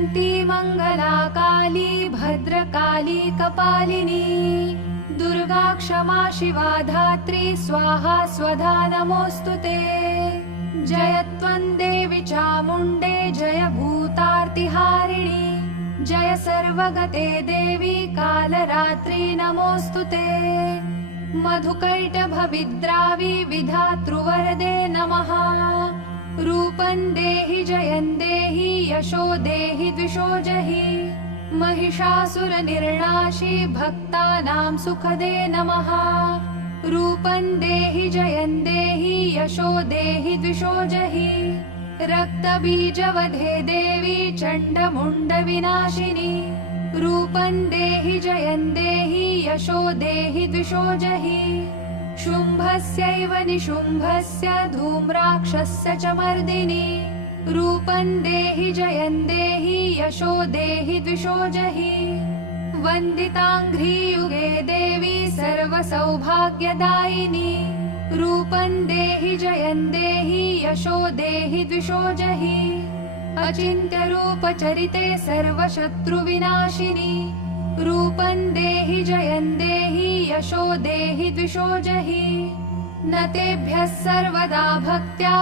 जयन्ती मङ्गला काली भद्रकाली कपालिनी दुर्गा क्षमा शिवा धात्री स्वाहा स्वधा नमोऽस्तुते। जय त्वं देवी चामुण्डे जय भूतार्तिहारिणी जय सर्वगते देवी कालरात्रि नमोऽस्तुते। मधुकैटभविद्रावि विधातृवरदे नमः। रूपं देहि जयं देहि यशो देहि द्विषो जहि महिषासुरनिर्णाशि भक्तानां सुखदे नमः। रूपं देहि जयं देहि यशो देहि द्विषो जहि रक्तबीजवधे देवी चण्डमुण्डविनाशिनी रूपं देहि जयं देहि यशो देहि द्विषो जहि शुम्भस्यैव निशुम्भस्य धूम्राक्षस्य च मर्दिनी रूपं देहि जयं देहि यशो देहि द्विषो जहि वन्दिताङ्घ्रियुगे देवी सर्वसौभाग्यदायिनी रूपं देहि जयं देहि यशो देहि द्विषो जहि अचिन्त्यरूपचरिते सर्वशत्रुविनाशिनी रूपं देहि जयं देहि यशो देहि द्विषो जहि न तेभ्यः सर्वदा भक्त्या